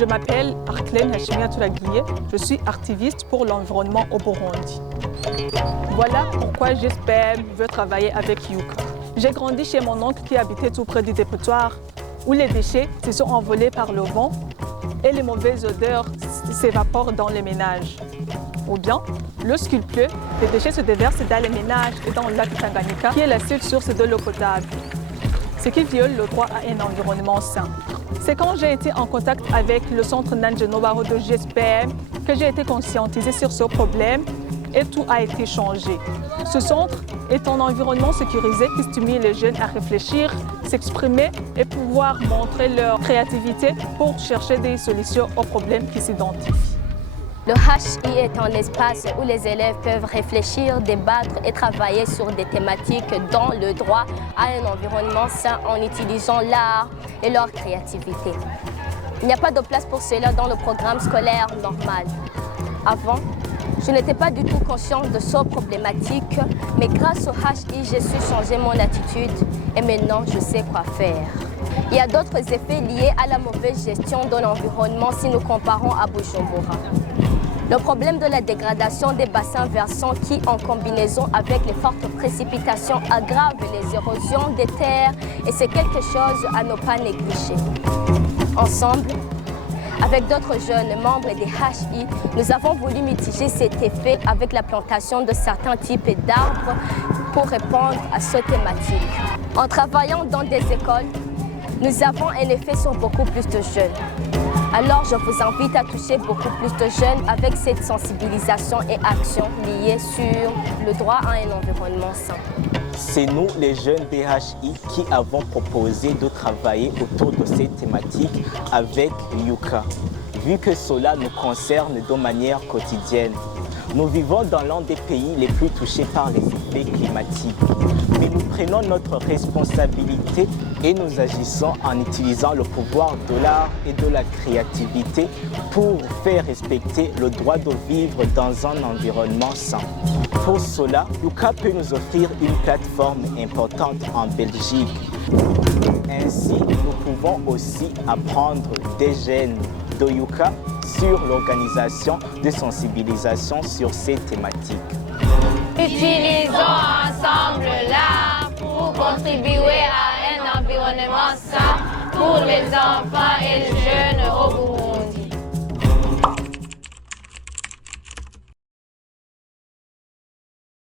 Je m'appelle Arklène Hachimia Touraguié. Je suis activiste pour l'environnement au Burundi. Voilà pourquoi GSPM veut travailler avec Yuka. J'ai grandi chez mon oncle qui habitait tout près du dépotoir où les déchets se sont envolés par le vent et les mauvaises odeurs s'évaporent dans les ménages. Ou bien, lorsqu'il pleut, les déchets se déversent dans les ménages et dans le lac Tanganyika, qui est la seule source de l'eau potable, ce qui viole le droit à un environnement sain. C'est quand j'ai été en contact avec le centre Nanjenobaro de GSPM que j'ai été conscientisée sur ce problème et tout a été changé. Ce centre est un environnement sécurisé qui stimule les jeunes à réfléchir, s'exprimer et pouvoir montrer leur créativité pour chercher des solutions aux problèmes qui s'identifient. Le HI est un espace où les élèves peuvent réfléchir, débattre et travailler sur des thématiques dont le droit à un environnement sain en utilisant l'art et leur créativité. Il n'y a pas de place pour cela dans le programme scolaire normal. Avant, je n'étais pas du tout consciente de cette problématique, mais grâce au HI, j'ai su changer mon attitude et maintenant je sais quoi faire. Il y a d'autres effets liés à la mauvaise gestion de l'environnement si nous comparons à Bujumbura. Le problème de la dégradation des bassins versants qui, en combinaison avec les fortes précipitations, aggrave les érosions des terres et c'est quelque chose à ne pas négliger. Ensemble, avec d'autres jeunes membres des HI, nous avons voulu mitiger cet effet avec la plantation de certains types d'arbres pour répondre à cette thématique. En travaillant dans des écoles, nous avons un effet sur beaucoup plus de jeunes. Alors, je vous invite à toucher beaucoup plus de jeunes avec cette sensibilisation et action liée sur le droit à un environnement sain. C'est nous, les jeunes DHI, qui avons proposé de travailler autour de ces thématiques avec Yuka, vu que cela nous concerne de manière quotidienne. Nous vivons dans l'un des pays les plus touchés par les effets climatiques. Mais nous prenons notre responsabilité et nous agissons en utilisant le pouvoir de l'art et de la créativité pour faire respecter le droit de vivre dans un environnement sain. Pour cela, Yuka peut nous offrir une plateforme importante en Belgique. Ainsi, nous pouvons aussi apprendre des jeunes de Yuka sur l'organisation de sensibilisation sur ces thématiques. Utilisons ensemble l'art pour contribuer à un environnement sain pour les enfants et les jeunes au Burundi.